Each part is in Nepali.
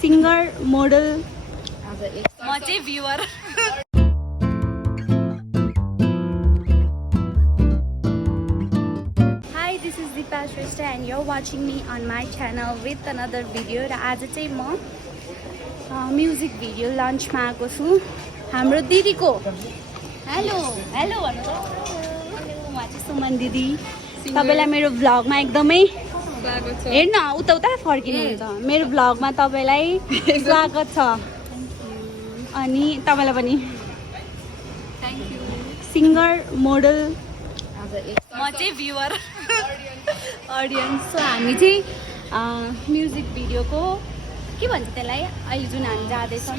सिंगर मोडल म चाहिँ viewer Hi, this is Deepa Shrestha and you're watching me on my channel with another video. र आज चाहिँ म म्युजिक भिडियो लन्चमा आएको छु हाम्रो दिदीको। हेलो हेलो भन्नु त। हेलो म चाहिँ सुमन दिदी। तपाईलाई मेरो भ्लगमा एकदमै स्वागत छ। हेर्न उता उता फर्किनुहुन्छ। मेरो भ्लगमा तपाईलाई स्वागत छ। अनि तपाईलाई पनि थ्यांक यू। सिंगर मोडल म चाहिँ भ्युअर ऑडियन्स। सो हामी चाहिँ म्युजिक भिडियोको के भन्छ त्यसलाई अहिले जुन हामी जाँदैछौँ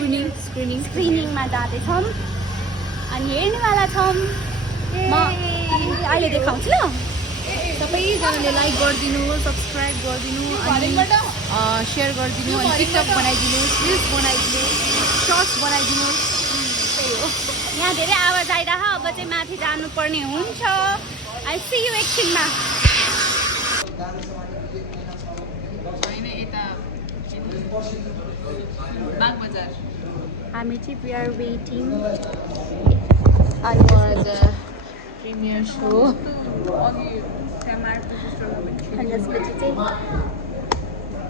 स्क्रिनिङमा जाँदैछौँ अनि हेर्नेवाला छौँ। म अहिले देखाउँछु ल। सबैजनाले लाइक गरिदिनु, सब्सक्राइब गरिदिनु अनि सेयर गरिदिनु अनि टिकटक बनाइदिनु, रिल्स बनाइदिनु, सर्ट्स बनाइदिनु। त्यही हो। यहाँ धेरै आवाज आइरह। अब चाहिँ माथि जानुपर्ने हुन्छ। आई सी यु एकछिनमा। हामी चाहिँ we are waiting for the premiere show. अनि त्यसपछि चाहिँ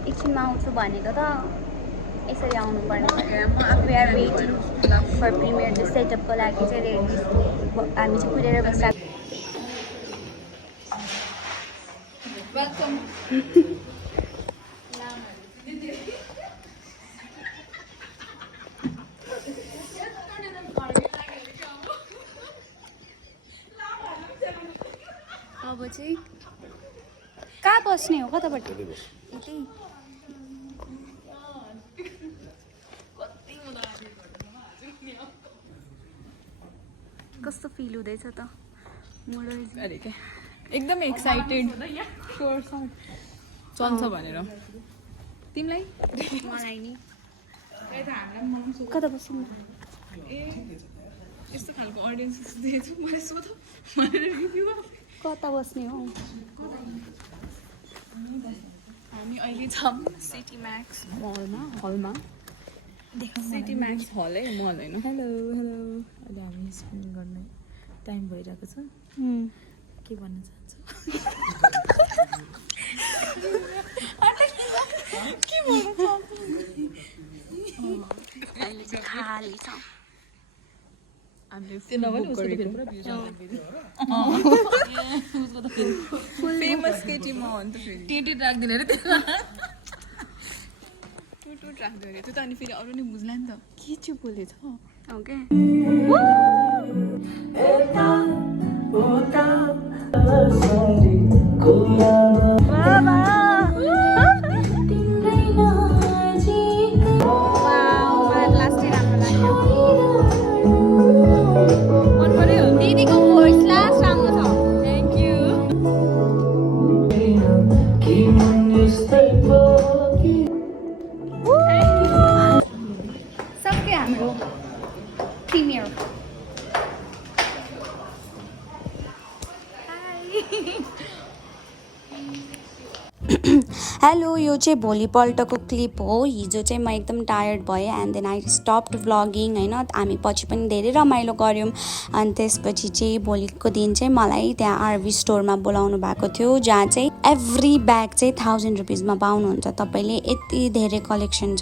एकछिनमा आउँछु भनेको त यसरी आउनु पर्ने। We are waiting for premier the सेटअपको लागि चाहिँ रेडी हामी चाहिँ कुदेर बसिरहेको। वेलकम। अब चाहिँ कहाँ बस्ने हो? कतापट्टि? यतै। कस्तो फिल हुँदैछ त? एकदम एक्साइटेड चल्छ भनेर। तिमीलाई? मलाई नि। कता बस्नु? यस्तो खालको अडियन्स देखेछु मलाई सोध भनेर रिभ्यू। कता बस्ने हो? हामी अहिले छौँ सिटी म्याक्स हलमा। सिटी म्याक्स हल है, मल होइन। Hello hello. अहिले हामी स्पेन्ड गर्ने टाइम भइरहेको छ। के भन्न चाहन्छौ? के भन्न चाहन्छौ? अहिले चाहिँ खाली छ। फेमस केटी म हो नि त फेरि। टेटेड राख्दैन अरे त्यसमा। टुट राख्दैन अरे त्यो त। अनि फेरि अरू नि बुझ्ला नि त के चाहिँ बोलेछ। ओके। हेलो, यो चाहिँ भोलिपल्टको क्लिप हो। हिजो चाहिँ म एकदम टायर्ड भएँ and then I stopped vlogging होइन। हामी पछि पनि धेरै रमाइलो गऱ्यौँ। अनि त्यसपछि चाहिँ भोलिको दिन चाहिँ मलाई त्यहाँ आरभी स्टोरमा बोलाउनु भएको थियो जहाँ चाहिँ एभ्री ब्याग चाहिँ 1000 रुपिजमा पाउनुहुन्छ तपाईँले। यति धेरै कलेक्सन छ।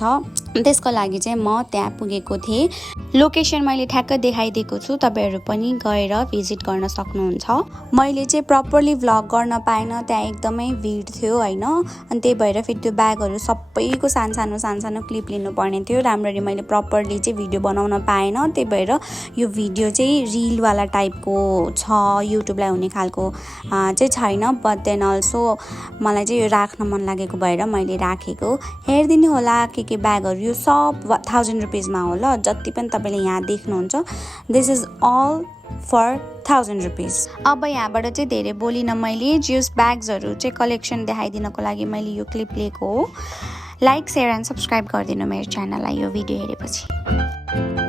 त्यसको लागि चाहिँ म त्यहाँ पुगेको थिएँ। लोकेसन मैले ठ्याक्क देखाइदिएको छु, तपाईँहरू पनि गएर भिजिट गर्न सक्नुहुन्छ। मैले चाहिँ प्रपरली भ्लग गर्न पाइनँ, त्यहाँ एकदमै भिड थियो होइन। अनि त्यही भएर फेरि त्यो ब्यागहरू सबैको सानो क्लिप लिनुपर्ने थियो। राम्ररी मैले प्रपरली चाहिँ भिडियो बनाउन पाएन। त्यही भएर यो भिडियो चाहिँ रिलवाला टाइपको छ, युट्युबलाई हुने खालको चाहिँ छैन। बट देन अल्सो मलाई चाहिँ यो राख्न मन लागेको भएर मैले राखेको। हेरिदिनु होला के ब्यागहरू। यो सब 1000 रुपिजमा हो ल। जति पनि तपाईँले यहाँ देख्नुहुन्छ this is all for 1000 rupees. अब यहाँबाट चाहिँ धेरै बोलिनँ मैले। जियोस् ब्याग्सहरू चाहिँ कलेक्सन देखाइदिनको लागि मैले यो क्लिप लिएको हो। लाइक, सेयर एन्ड सब्सक्राइब गरिदिनु मेरो च्यानललाई यो भिडियो हेरेपछि।